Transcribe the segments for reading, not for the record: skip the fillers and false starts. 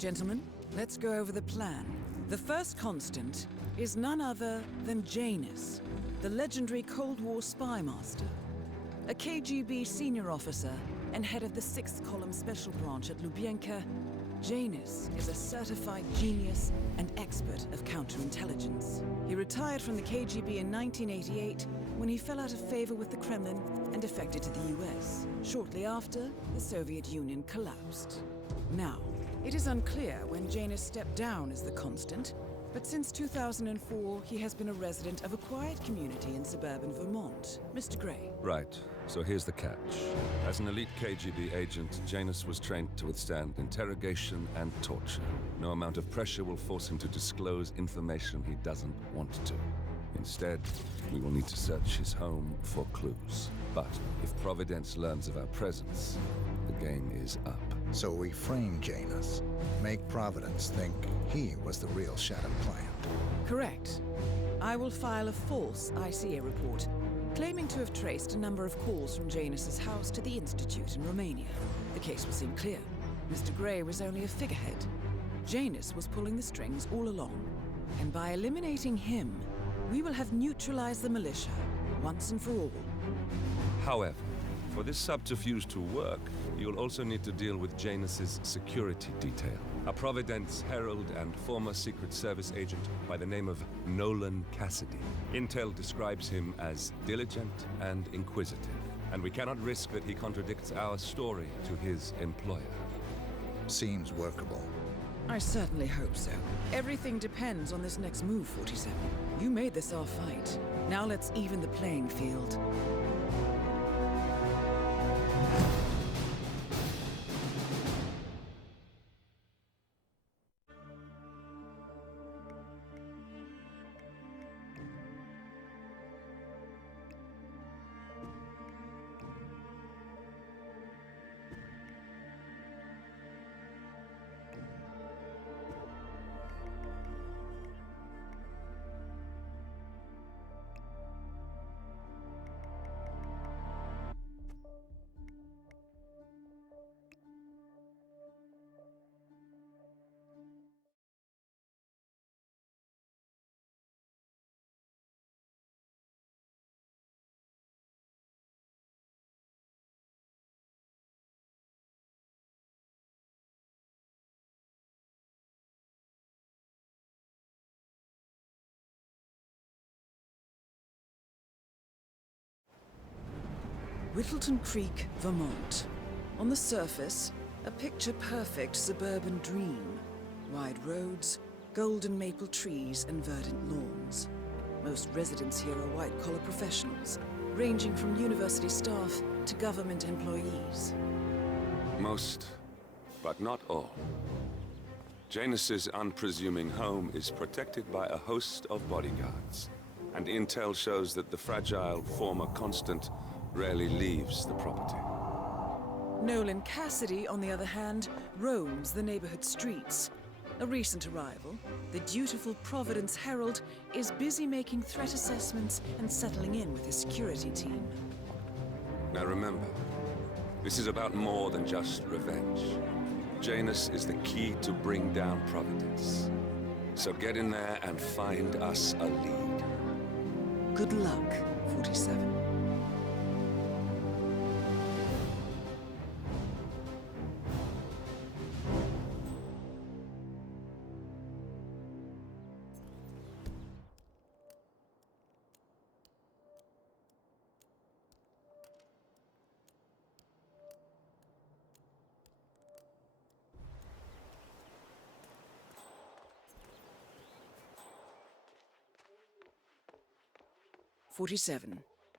Gentlemen, let's go over the plan. The first constant is none other than Janus, the legendary Cold War spy master. A KGB senior officer and head of the 6th Column Special Branch at Lubyanka, Janus is a certified genius and expert of counterintelligence. He retired from the KGB in 1988 when he fell out of favor with the Kremlin and defected to the US. Shortly after, the Soviet Union collapsed. Now, it is unclear when Janus stepped down as the constant, but since 2004, he has been a resident of a quiet community in suburban Vermont. Mr. Gray. Right. So here's the catch. As an elite KGB agent, Janus was trained to withstand interrogation and torture. No amount of pressure will force him to disclose information he doesn't want to. Instead, we will need to search his home for clues. But if Providence learns of our presence, the game is up. So we frame Janus, make Providence think he was the real Shattered Plant. Correct. I will file a false ICA report, claiming to have traced a number of calls from Janus's house to the Institute in Romania. The case will seem clear. Mr. Gray was only a figurehead. Janus was pulling the strings all along. And by eliminating him, we will have neutralized the militia, once and for all. However, for this subterfuge to work, you'll also need to deal with Janus's security detail. A Providence herald and former Secret Service agent by the name of Nolan Cassidy. Intel describes him as diligent and inquisitive, and we cannot risk that he contradicts our story to his employer. Seems workable. I certainly hope so. Everything depends on this next move, 47. You made this our fight. Now let's even the playing field. Wittleton Creek, Vermont. On the surface, a picture-perfect suburban dream. Wide roads, golden maple trees, and verdant lawns. Most residents here are white-collar professionals, ranging from university staff to government employees. Most, but not all. Janus's unpresuming home is protected by a host of bodyguards, and intel shows that the fragile former constant rarely leaves the property. Nolan Cassidy, on the other hand, roams the neighborhood streets. A recent arrival, the dutiful Providence Herald is busy making threat assessments and settling in with his security team. Now remember, this is about more than just revenge. Janus is the key to bring down Providence. So get in there and find us a lead. Good luck, 47.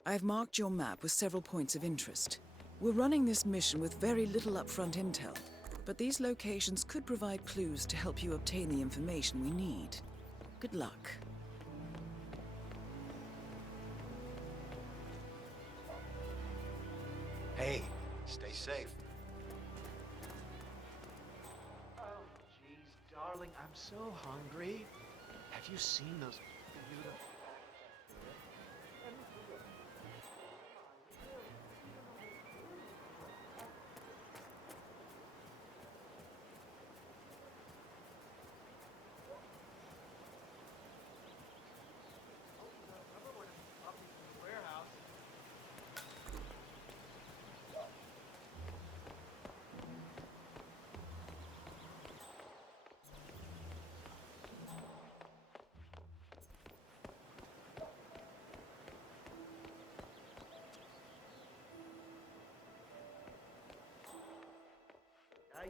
I've marked your map with several points of interest. We're running this mission with very little upfront intel, but these locations could provide clues to help you obtain the information we need. Good luck. Hey, stay safe. Oh, jeez, darling, I'm so hungry. Have you seen those beautiful...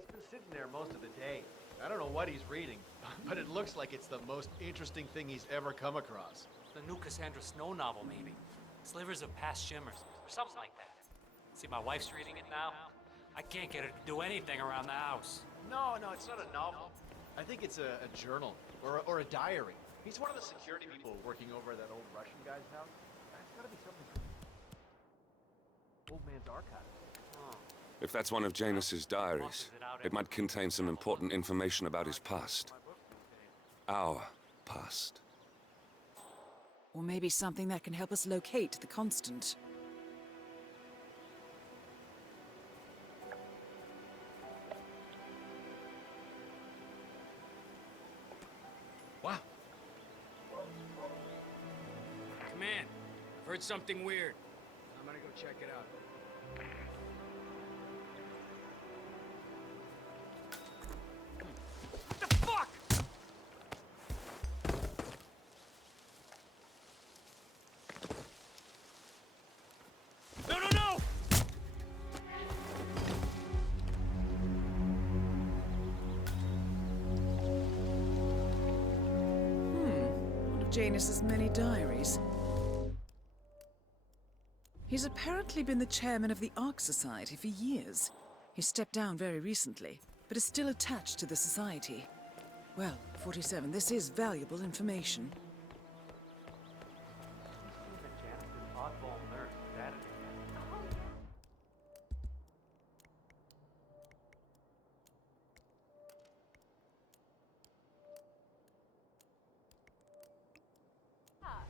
he's been sitting there most of the day. I don't know what he's reading, but it looks like it's the most interesting thing he's ever come across. The new Cassandra Snow novel, maybe. Slivers of Past Shimmers, or something like that. See, my wife's reading it now. I can't get her to do anything around the house. No, it's not a novel. I think it's a journal, or a diary. He's one of the security people working over at that old Russian guy's house. That's gotta be something from old man's archive. If that's one of Janus's diaries, it might contain some important information about his past. Our past. Or maybe something that can help us locate the Constant. Wow. Come in. I've heard something weird. I'm gonna go check it out. The fuck? No, no, no! One of Janus's many diaries. He's apparently been the chairman of the Ark Society for years. He stepped down very recently, but is still attached to the society. Well, 47, this is valuable information. Oddball nurse, that is.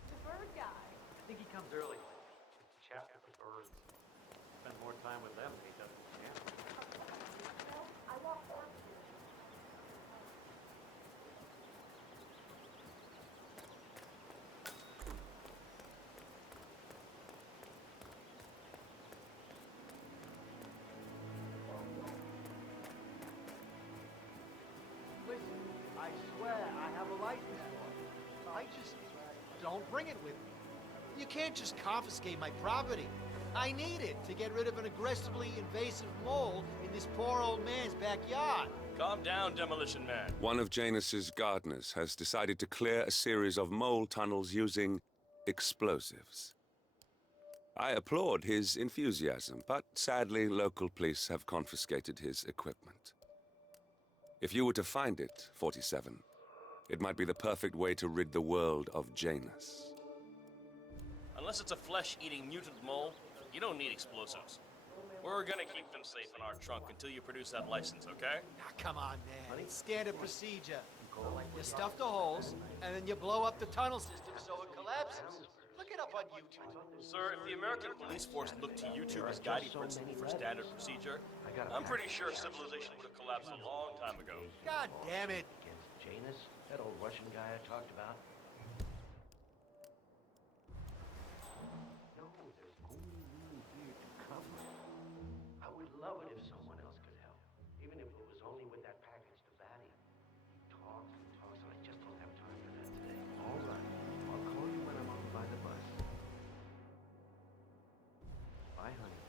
The bird guy. I think he comes early. Chap with the birds. Spend more time with them than he does with Jan. I walk past you. Listen, I swear I have a license for it. I just don't bring it with me. You can't just confiscate my property. I need it to get rid of an aggressively invasive mole in this poor old man's backyard. Calm down, Demolition Man. One of Janus's gardeners has decided to clear a series of mole tunnels using explosives. I applaud his enthusiasm, but sadly, local police have confiscated his equipment. If you were to find it, 47, it might be the perfect way to rid the world of Janus. Unless it's a flesh-eating mutant mole, you don't need explosives. We're gonna keep them safe in our trunk until you produce that license, okay? Ah, come on, man. It's standard procedure. You stuff the holes, and then you blow up the tunnel system so it collapses. Look it up on YouTube. Sir, if the American police force looked to YouTube as guiding principle for standard procedure, I'm pretty sure civilization would have collapsed a long time ago. God damn it. Janus, that old Russian guy I talked about. No, there's only you here to cover. I would love it if someone else could help. Even if it was only with that package to Batty. He talks and talks, and I just don't have time for that today. All right, I'll call you when I'm on by the bus. Bye, honey.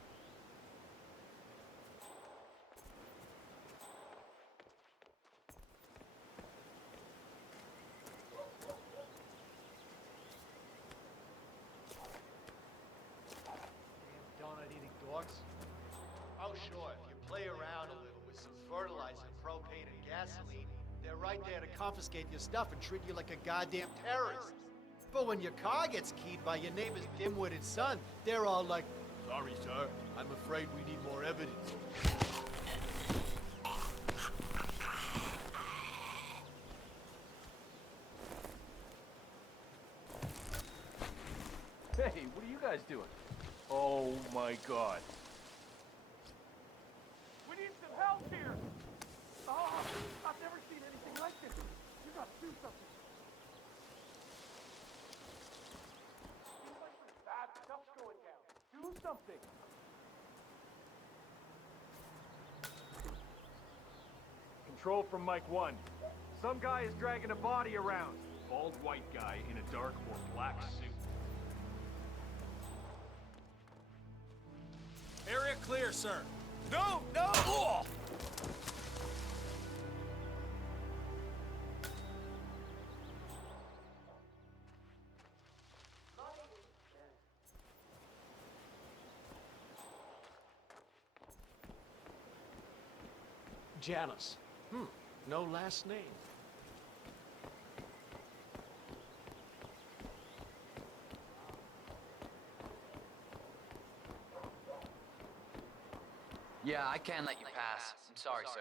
Donut-eating dogs. Oh, sure, if you play around a little with some fertilizer, propane, and gasoline, they're right there to confiscate your stuff and treat you like a goddamn terrorist. But when your car gets keyed by your neighbor's dim-witted son, they're all like, "Sorry, sir, I'm afraid we need more evidence." Hey, what are you guys doing? Oh my god. We need some help here! Oh, I've never seen anything like this. You gotta do something. Seems like some bad stuff's going down. Do something. Control from Mike 1. Some guy is dragging a body around. Bald white guy in a dark or black suit. Area clear, sir. No! No! Janice. No last name. Yeah, I can't let you pass. I'm sorry, sir.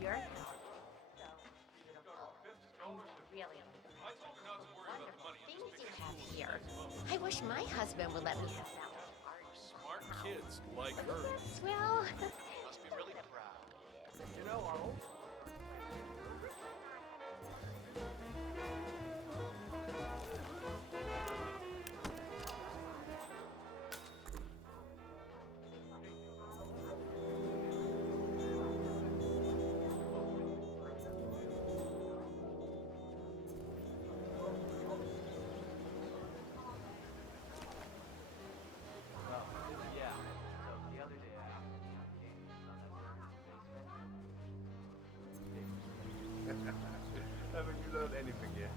Your house. Really wonderful things you have here. I wish my husband would let me have that one. Smart kids like her. Well, Must be really proud. You know, our old Haven't you learned anything yet?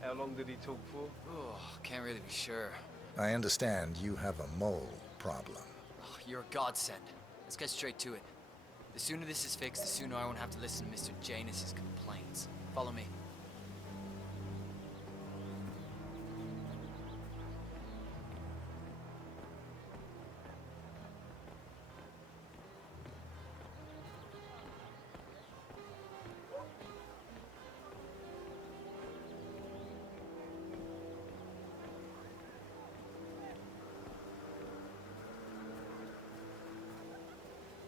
How long did he talk for? Oh, can't really be sure. I understand you have a mole problem. Oh, you're a godsend. Let's get straight to it. The sooner this is fixed, the sooner I won't have to listen to Mr. Janus's complaints. Follow me.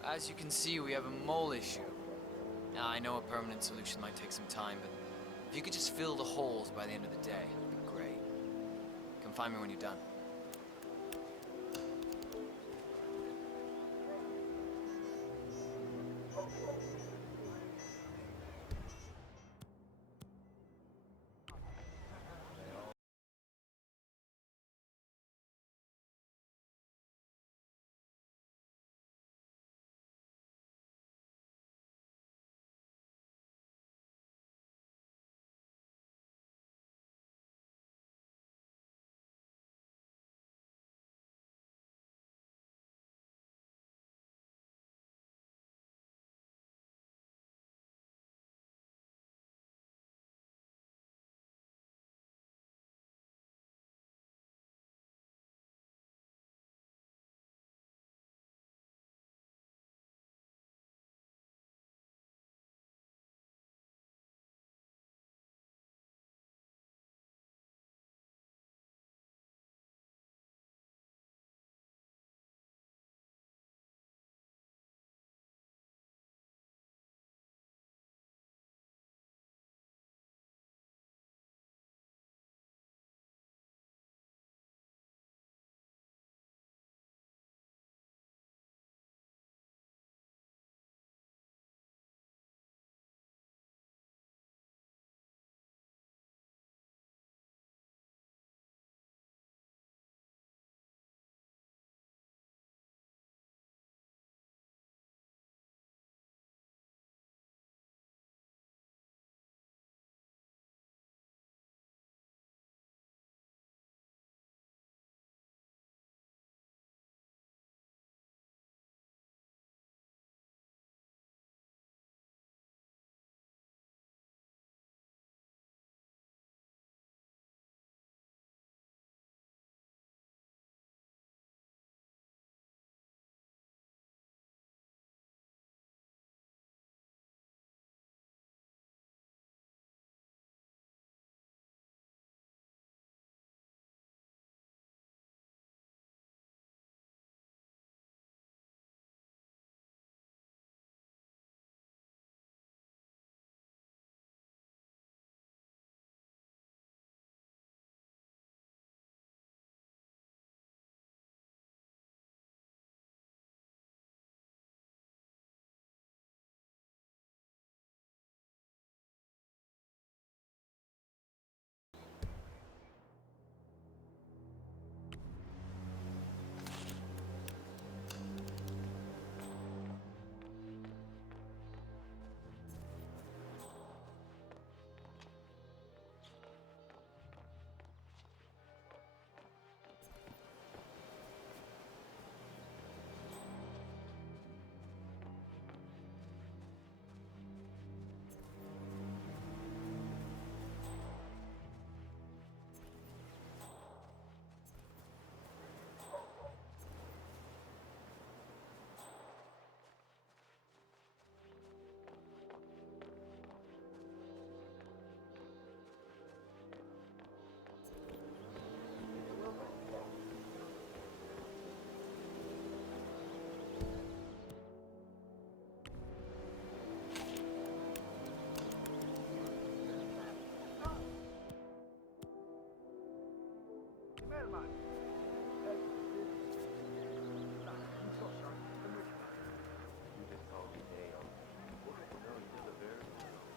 As you can see, we have a mole issue. Now, I know a permanent solution might take some time, but if you could just fill the holes by the end of the day, it'd be great. Come find me when you're done.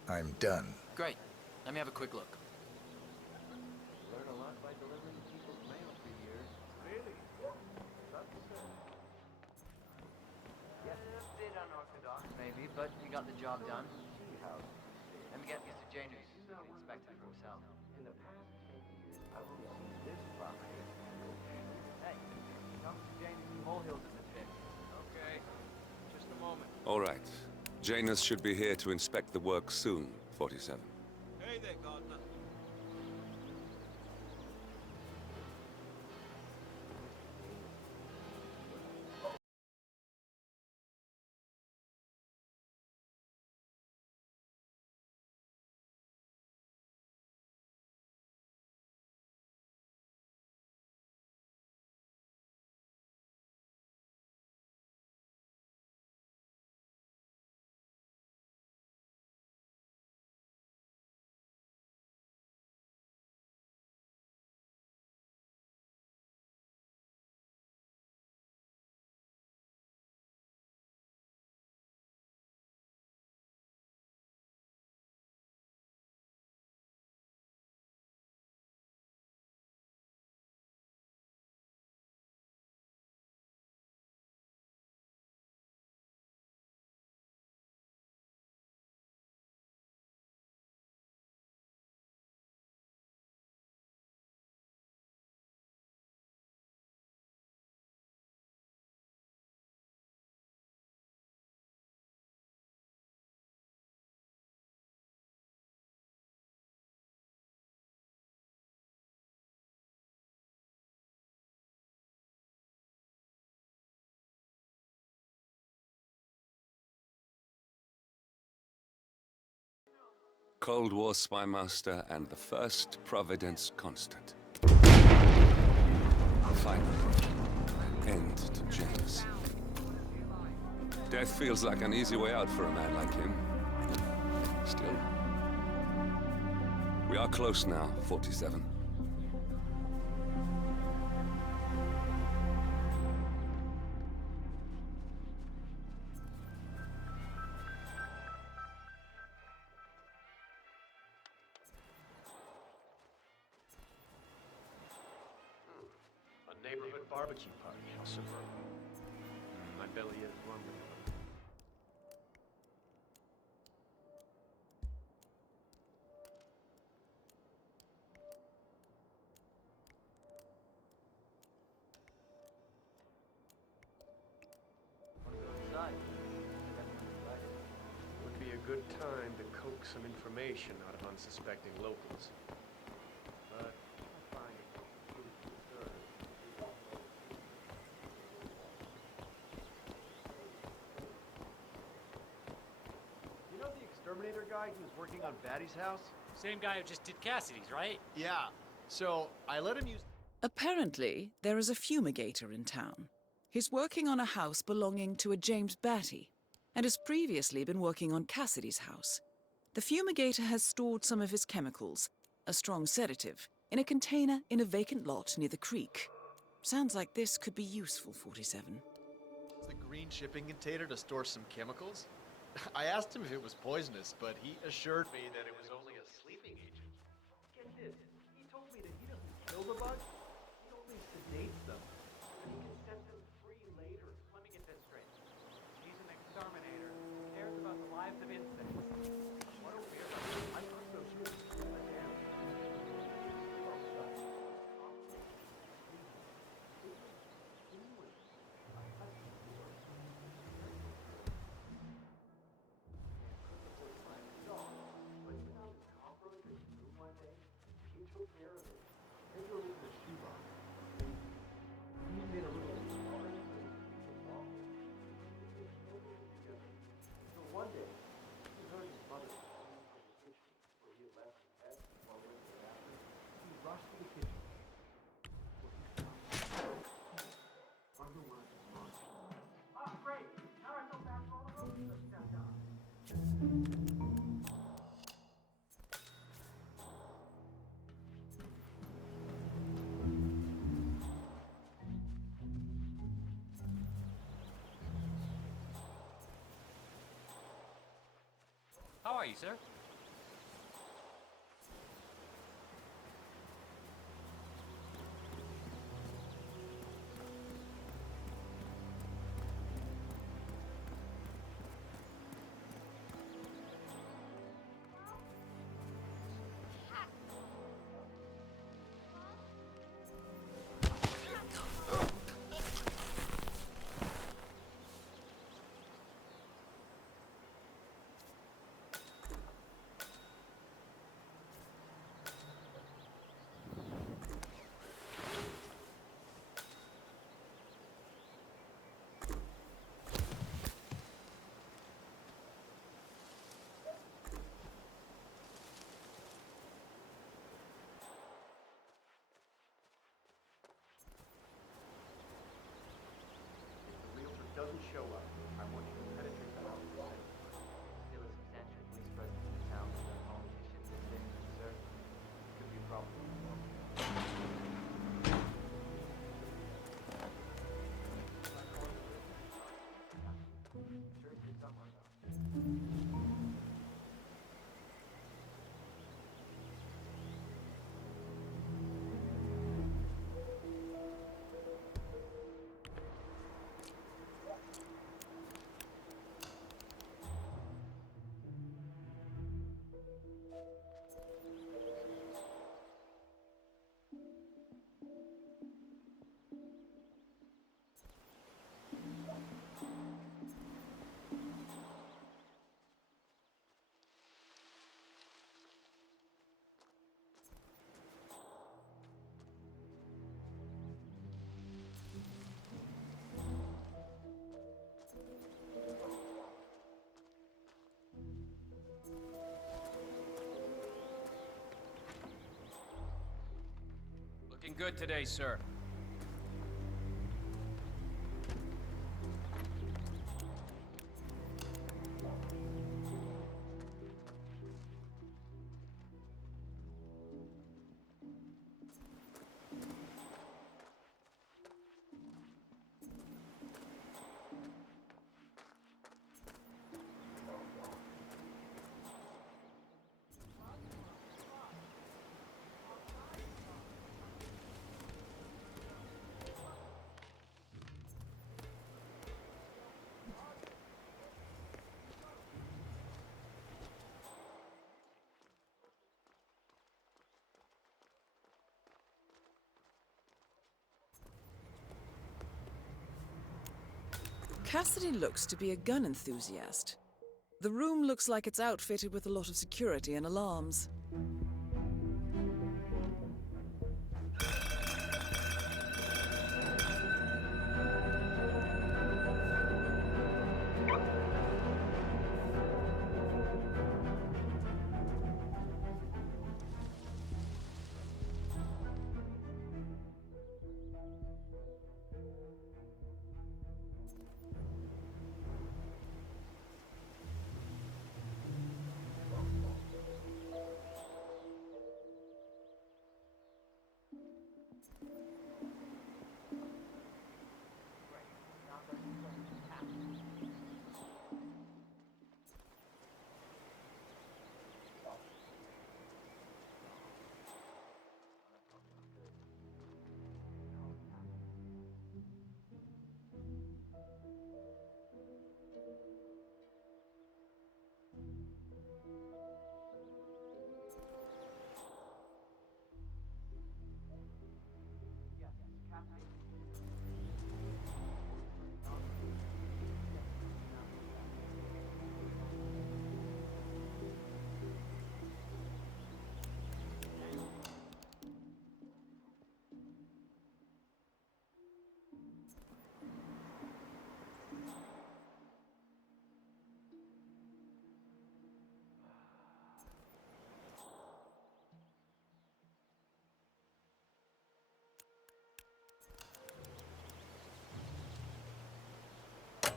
I'm done. Great. Let me have a quick look. Learn a lot by delivering people's mail for years. Really? Yeah, a bit unorthodox, maybe, but you got the job done. Let me get Mr. Janus to inspect it for himself. In the past 10 years, I've only seen this property. Hey, come Mr. Janus, molehills in the pit. Okay. Just a moment. All right. Janus should be here to inspect the work soon, 47. Hey there, Gardner. Cold War Spy Master and the first Providence Constant. Finally, an end to Janus. Death feels like an easy way out for a man like him. Still, we are close now, 47. A neighborhood barbecue party. How suburban. My belly is rumbling. Would be a good time to coax some information out of unsuspecting locals. But I'll find it. You know the exterminator guy who was working on Batty's house? Same guy who just did Cassidy's, right? Yeah. So I let him use. Apparently, there is a fumigator in town. He's working on a house belonging to a James Batty, and has previously been working on Cassidy's house. The fumigator has stored some of his chemicals, a strong sedative, in a container in a vacant lot near the creek. Sounds like this could be useful, 47. The green shipping container to store some chemicals? I asked him if it was poisonous, but he assured me that it was only a sleeping agent. Get this, he told me that he doesn't kill the bugs, he only sedates them. And he can set them free later. Let me get this straight. He's an exterminator. He cares about the lives of insects. What a weird. I thought so too. But damn. How are you, sir? show up, I want you to penetrate the house. Still a substantial police presence in town, and a politician these days, sir. Could be a problem. Sure he's been somewhere, though. Looking good today, sir. Cassidy looks to be a gun enthusiast. The room looks like it's outfitted with a lot of security and alarms.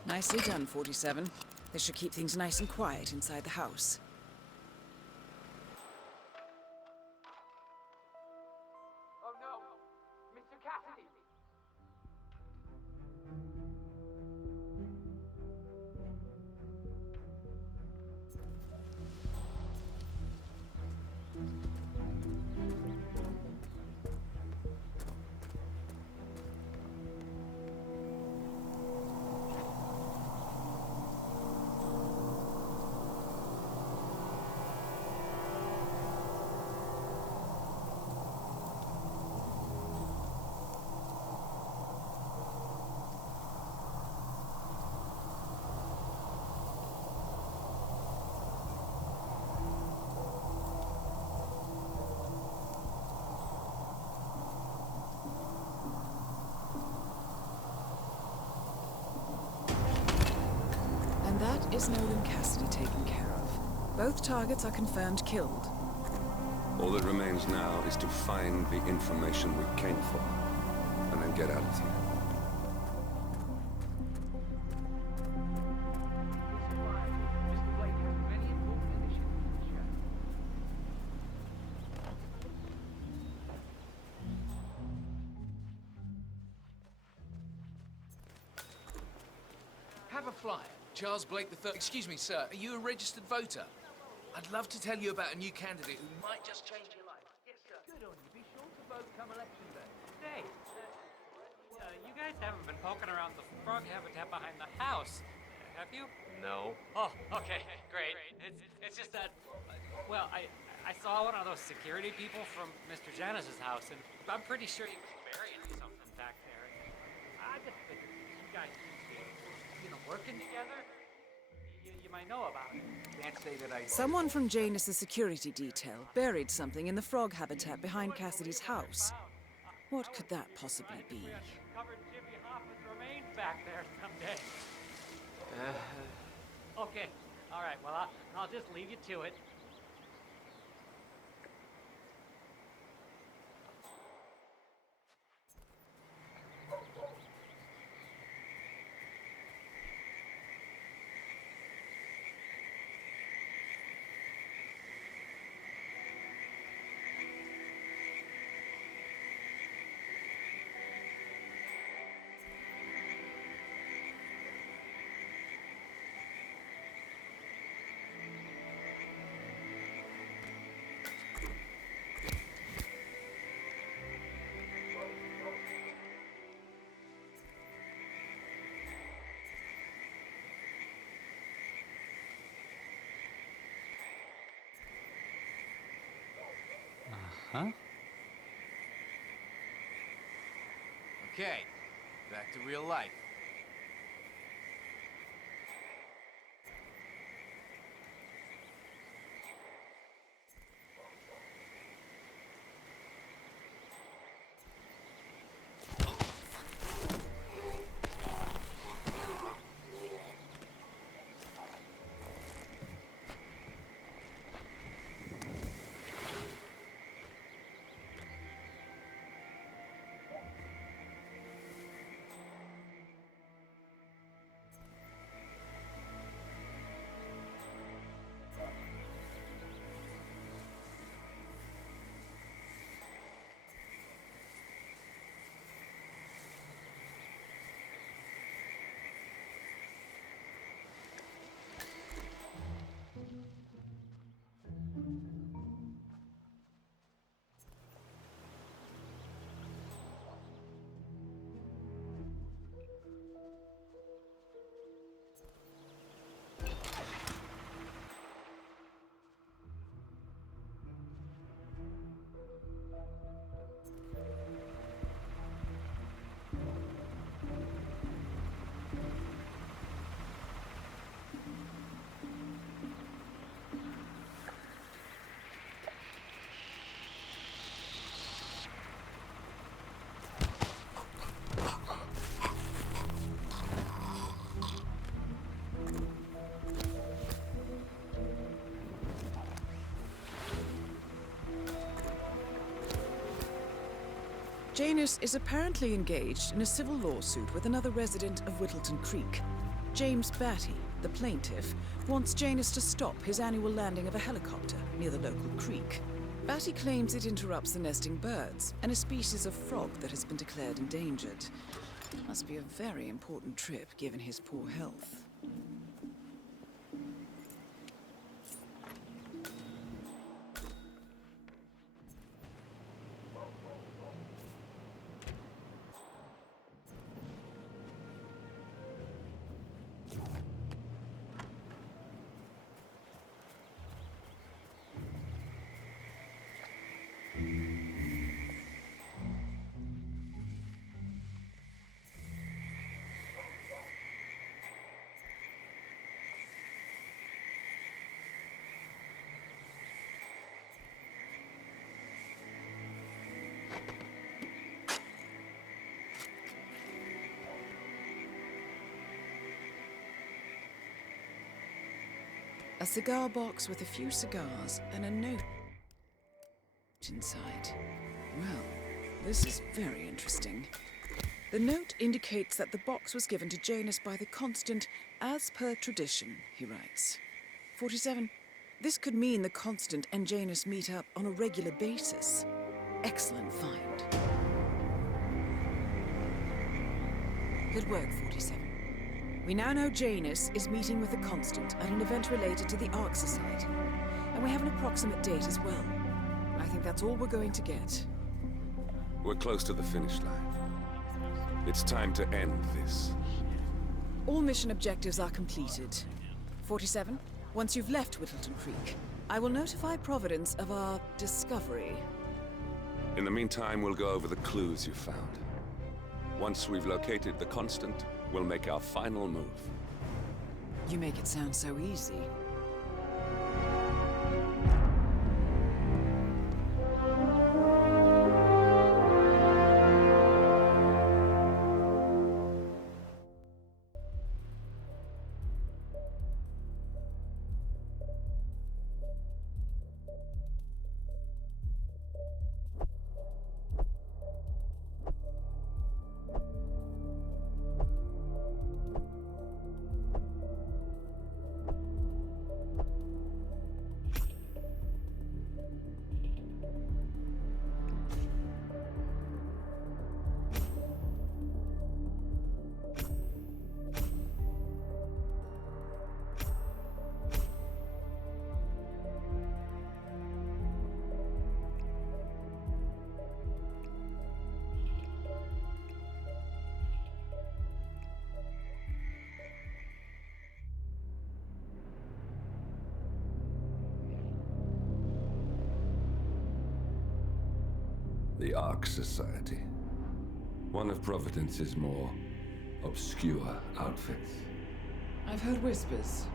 Nicely done, 47. This should keep things nice and quiet inside the house. Oh no! Mr. Cassidy! That is Nolan Cassidy taken care of. Both targets are confirmed killed. All that remains now is to find the information we came for, and then get out of here. Have a flyer. Charles Blake III. Excuse me, sir. Are you a registered voter? I'd love to tell you about a new candidate who might just change your life. Yes, sir. Good on you. Be sure to vote come election day. Hey, you guys haven't been poking around the frog habitat behind the house, have you? No. Oh, okay, great. It's just that, well, I saw one of those security people from Mr. Janice's house, and I'm pretty sure he was burying something back there. I just figured you guys should be, working together. You might know about it. Can't say that I... Someone from Janus's security detail buried something in the frog habitat behind Cassidy's house. What could that possibly be? Covered Jimmy Hoffa's remains back there someday. Okay, all right, well, I'll just leave you to it. Huh? Okay, back to real life. Janus is apparently engaged in a civil lawsuit with another resident of Wittleton Creek. James Batty, the plaintiff, wants Janus to stop his annual landing of a helicopter near the local creek. Batty claims it interrupts the nesting birds and a species of frog that has been declared endangered. Must be a very important trip given his poor health. A cigar box with a few cigars and a note inside. Well, this is very interesting. The note indicates that the box was given to Janus by the Constant as per tradition, he writes. 47. This could mean the Constant and Janus meet up on a regular basis. Excellent find. Good work, 47. We now know Janus is meeting with the Constant at an event related to the Ark Society. And we have an approximate date as well. I think that's all we're going to get. We're close to the finish line. It's time to end this. All mission objectives are completed. 47, once you've left Wittleton Creek, I will notify Providence of our discovery. In the meantime, we'll go over the clues you found. Once we've located the Constant, we'll make our final move. You make it sound so easy. The Ark Society. One of Providence's more obscure outfits. I've heard whispers.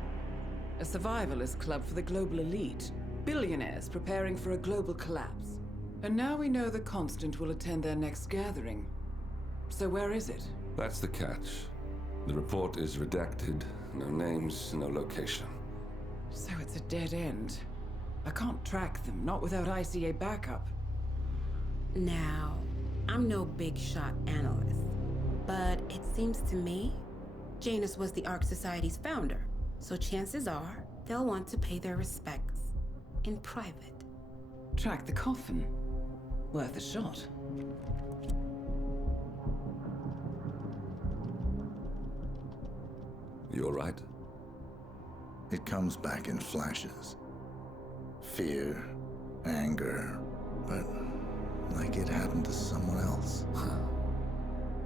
A survivalist club for the global elite. Billionaires preparing for a global collapse. And now we know the Constant will attend their next gathering. So where is it? That's the catch. The report is redacted. No names, no location. So it's a dead end. I can't track them, not without ICA backup. Now, I'm no big shot analyst, but it seems to me Janus was the Ark Society's founder, so chances are they'll want to pay their respects in private. Track the coffin. Worth a shot. You all right? It comes back in flashes. Fear, anger, but like it happened to someone else.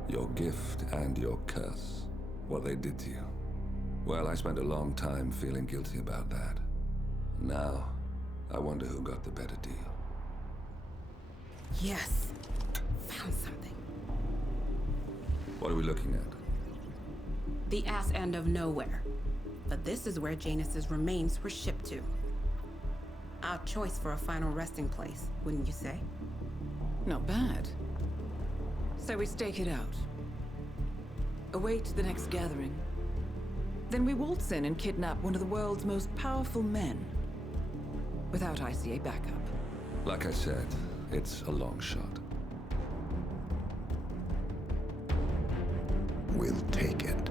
Your gift and your curse. What they did to you. Well, I spent a long time feeling guilty about that. Now, I wonder who got the better deal. Yes. Found something. What are we looking at? The ass end of nowhere. But this is where Janus's remains were shipped to. Our choice for a final resting place, wouldn't you say? Not bad. So we stake it out. Await the next gathering. Then we waltz in and kidnap one of the world's most powerful men. Without ICA backup. Like I said, it's a long shot. We'll take it.